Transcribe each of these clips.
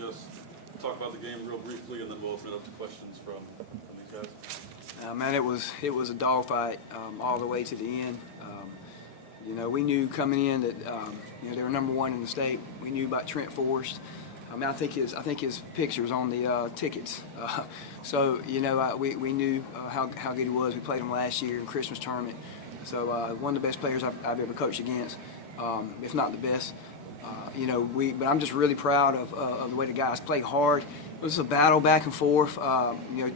just talk about the game real briefly, and then we'll open it up to questions from these guys. Man, it was a dogfight all the way to the end. We knew coming in that they were #1 in the state. We knew about Trent Forrest. I think his picture's on the tickets. So we knew how good he was. We played him last year in Christmas tournament. So one of the best players I've ever coached against, if not the best. But I'm just really proud of the way the guys played hard. It was a battle back and forth.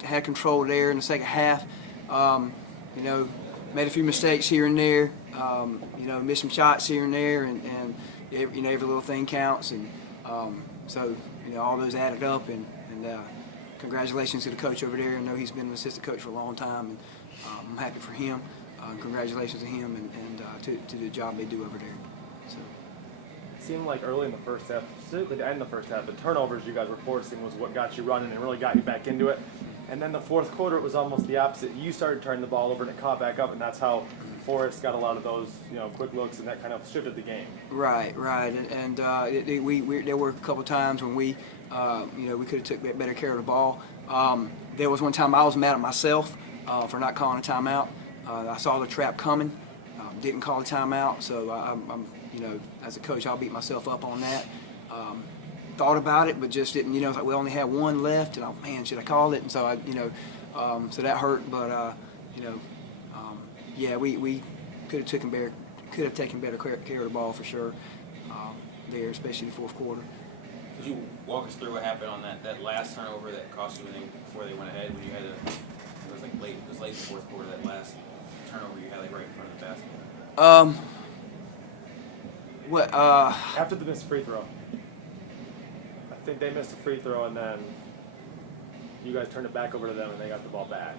Had control there in the second half. Made a few mistakes here and there. Missed some shots here and there, and every little thing counts. And so all those added up. And congratulations to the coach over there. I know he's been an assistant coach for a long time, and I'm happy for him. Congratulations to him and to the job they do over there. So. It seemed like early in the first half, specifically to end the first half, the turnovers you guys were forcing was what got you running and really got you back into it. And then the fourth quarter, it was almost the opposite. You started turning the ball over and it caught back up, and that's how Forrest got a lot of those quick looks, and that kind of shifted the game. Right. And there were a couple times when we could have took better care of the ball. There was one time I was mad at myself for not calling a timeout. I saw the trap coming, didn't call a timeout, so I'm as a coach, I'll beat myself up on that. Thought about it, but just didn't. It's like we only had one left, and man, should I call it? And so so that hurt. But we could have taken better care of the ball for sure there, especially the fourth quarter. Could you walk us through what happened on that last turnover that cost you before they went ahead? When you had it was late in the fourth quarter, that last turnover you had right in front of the basket. After the missed free throw, I think they missed a free throw, and then you guys turned it back over to them, and they got the ball back.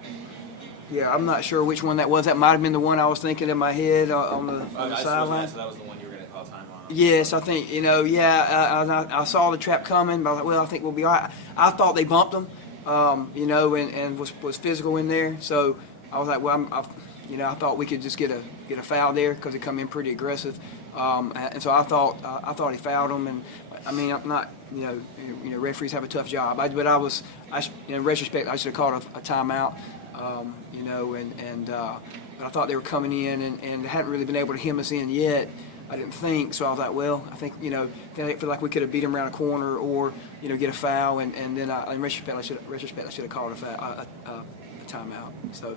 Yeah, I'm not sure which one that was. That might have been the one I was thinking in my head on the sideline. So that was the one you were going to call time on. Yes, I think I saw the trap coming, but I was like, well, I think we'll be all right. I thought they bumped them, and was physical in there. So I was like, well, I thought we could just get a foul there because they come in pretty aggressive, and so I thought he fouled them. And I mean, I'm not, referees have a tough job. But in retrospect, I should have called a timeout, but I thought they were coming in and they hadn't really been able to hem us in yet. I didn't think, so I was like, well, I think, I feel like we could have beat them around a corner or, get a foul, and then in retrospect, I should have called a timeout. So.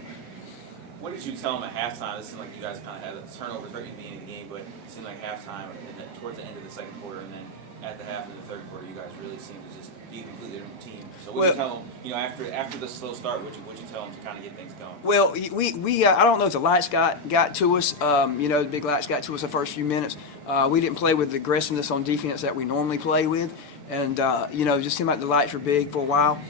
What did you tell them at halftime? It seemed like you guys kind of had a turnover at the beginning of the game, but it seemed like halftime and then towards the end of the second quarter, and then at the half of the third quarter, you guys really seemed to just be a completely different team. So what did you tell them, after the slow start, what did you tell them to kind of get things going? Well, we I don't know if the lights got to us. The big lights got to us the first few minutes. We didn't play with the aggressiveness on defense that we normally play with, and it just seemed like the lights were big for a while.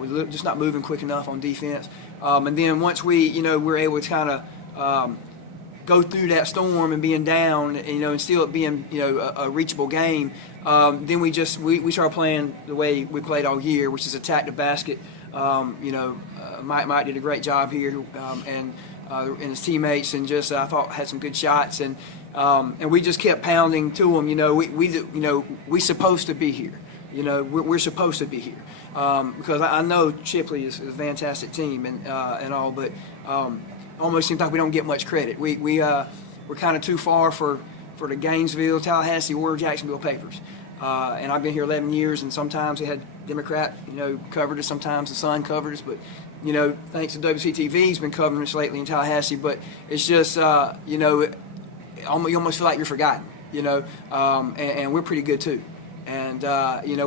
We were just not moving quick enough on defense. And then once we were able to kind of go through that storm and being down, and still it being, a reachable game, then we started playing the way we played all year, which is attack the basket. Mike did a great job here, and his teammates, and just I thought had some good shots, and we just kept pounding to them. We supposed to be here. We're supposed to be here because I know Chipley is a fantastic team and all, but almost seems like we don't get much credit. We're kind of too far for the Gainesville, Tallahassee, or Jacksonville papers. And I've been here 11 years, and sometimes they had Democrat, covered us. Sometimes the Sun covered us, but thanks to WCTV's been covering us lately in Tallahassee. But it's just you almost feel like you're forgotten. And we're pretty good too. And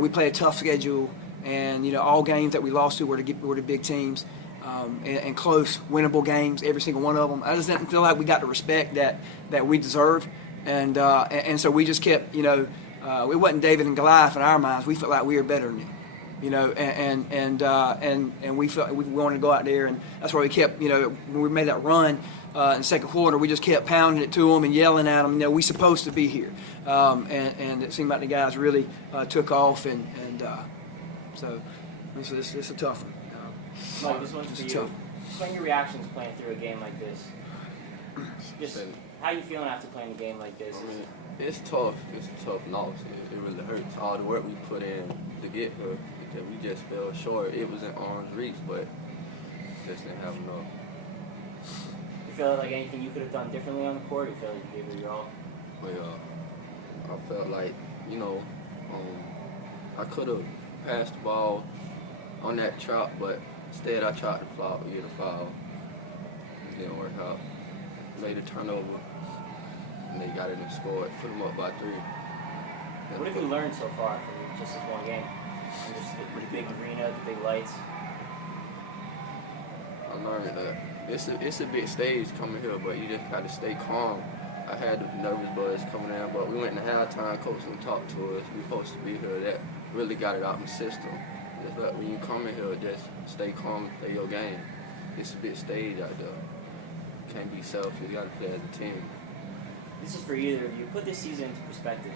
we play a tough schedule, and all games that we lost to were the big teams, and close, winnable games, every single one of them. I just didn't feel like we got the respect that we deserved, and so we just kept, it wasn't David and Goliath in our minds. We felt like we were better than them, and we felt we wanted to go out there, and that's why we kept, when we made that run. In the second quarter, we just kept pounding it to them and yelling at them. We're supposed to be here, and it seemed like the guys really took off, and so it's a tough one. Mike, this one's for you. What are your reactions playing through a game like this? Just how you feeling after playing a game like this? I mean, it's tough. It's a tough loss. It really hurts. All the work we put in, to get her because we just fell short. It was in arm's reach, but just didn't have enough. You feel like anything you could have done differently on the court? You feel like you gave it your all? Well, I felt like, I could have passed the ball on that chop, but instead I tried to get a foul. It didn't work out. Made a turnover, and they got it and scored. Put them up by 3. What have you learned so far from just this one game? From just the big arena, the big lights? I learned that it's a big stage coming here, but you just got to stay calm. I had the nervous buzz coming in, but we went in the halftime, coach and talked to us. We supposed to be here. That really got it out in the system. Just like when you come in here, just stay calm, play your game. It's a big stage out there. Can't be selfish. You got to play as a team. This is for either of you. Put this season into perspective.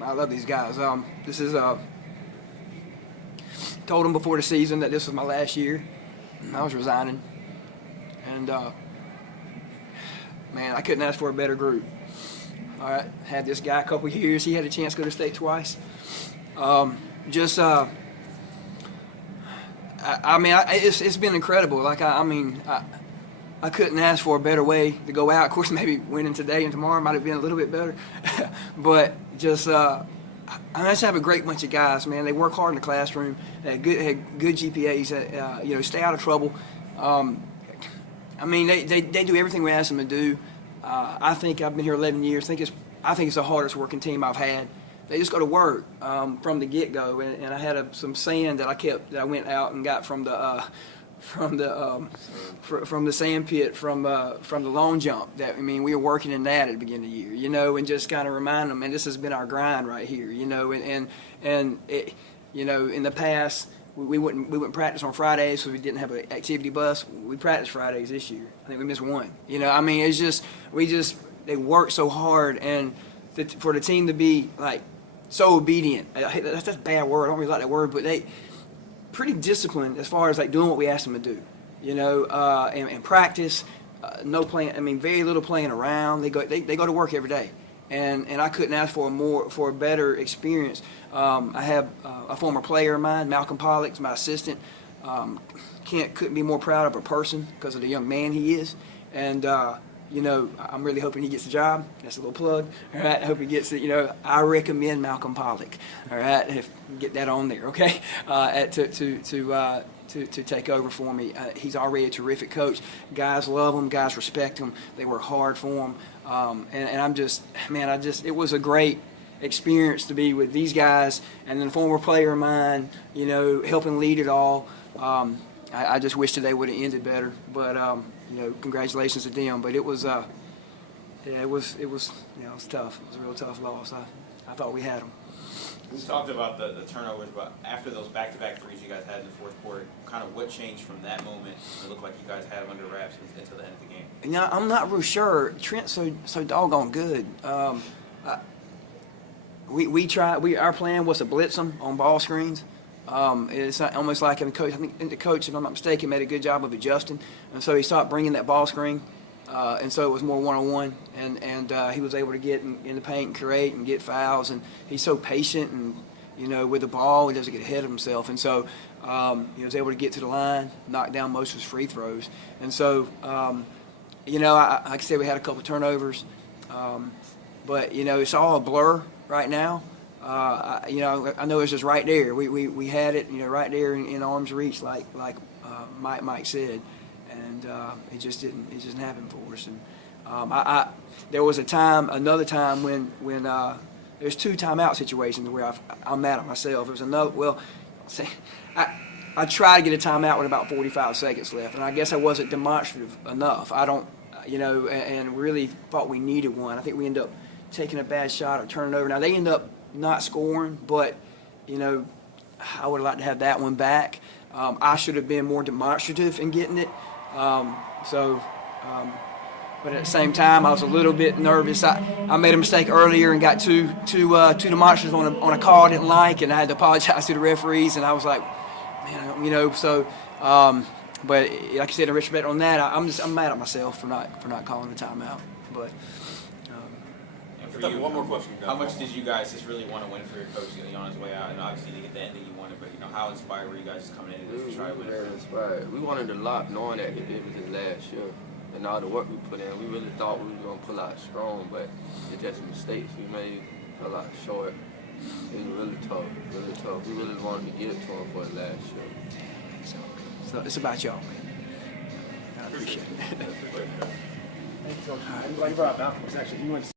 I love these guys. This is told them before the season that this was my last year. I was resigning, and man, I couldn't ask for a better group. All right, had this guy a couple years. He had a chance to go to state twice. It's been incredible. I couldn't ask for a better way to go out. Of course, maybe winning today and tomorrow might have been a little bit better, but I just have a great bunch of guys, man. They work hard in the classroom. They had good GPAs. Stay out of trouble. They do everything we ask them to do. I think I've been here 11 years. I think it's the hardest working team I've had. They just go to work from the get-go, and I had some sand that I went out and got from the sand pit from the long jump. We were working in that at the beginning of the year, and just kind of remind them, and this has been our grind right here, and it, in the past we wouldn't practice on Fridays, so we didn't have an activity bus. We practiced Fridays this year. I think we missed one. It's just they work so hard, and for the team to be like so obedient. That's a bad word. I don't really like that word, but they pretty disciplined as far as like doing what we asked them to do, and practice, no playing. Very little playing around. They go to work every day, and I couldn't ask for a better experience. I have a former player of mine, Malcolm Pollock's my assistant. Couldn't be more proud of a person because of the young man he is, and I'm really hoping he gets the job. That's a little plug. All right, I hope he gets it. I recommend Malcolm Pollock. All right, get that on there, okay? To take over for me. He's already a terrific coach. Guys love him. Guys respect him. They work hard for him. And it was a great experience to be with these guys and then a former player of mine, helping lead it all. I just wish today would have ended better, but congratulations to them. But it was tough. It was a real tough loss. I thought we had them. We talked about the turnovers, but after those back-to-back threes you guys had in the fourth quarter, kind of what changed from that moment? It looked like you guys had them under wraps until the end of the game. I'm not real sure. Trent's so doggone good. Our plan was to blitz them on ball screens. It's almost like the coach, if I'm not mistaken, made a good job of adjusting, and so he stopped bringing that ball screen, and so it was more one-on-one, and he was able to get in the paint and create and get fouls, and he's so patient, and with the ball he doesn't get ahead of himself, and so he was able to get to the line, knock down most of his free throws, and so like I said, we had a couple of turnovers, but it's all a blur right now. I know it's just right there. We had it, right there in arm's reach, like Mike said, and it just didn't happen for us. And there was another time when there's 2 timeout situations where I'm mad at myself. There was another. Well, I tried to get a timeout with about 45 seconds left, and I guess I wasn't demonstrative enough. I don't, and really thought we needed one. I think we ended up taking a bad shot or turning over. Now they end up not scoring, but I would have liked to have that one back. I should have been more demonstrative in getting it. but at the same time, I was a little bit nervous. I made a mistake earlier and got two demonstrations on a call I didn't like, and I had to apologize to the referees. And I was like, man, you know, so. But like I said, in retrospect on that, I'm mad at myself for not calling the timeout. But. And for Time for you, one more question, guys. how much did you guys just really want to win for your coach on his way out? And obviously you didn't get the ending you wanted, but you know, how inspired were you guys just coming into this to try to win? Very inspired. We wanted a lot, knowing that it was his last year, and all the work we put in. We really thought we were gonna pull out strong, but it's just mistakes we made. Fell out short. It was really tough, really tough. We really wanted to get it to him for his last year. So it's about y'all, man. I appreciate it. Thank you so much. I'm glad you brought up Malcolm. Actually, he went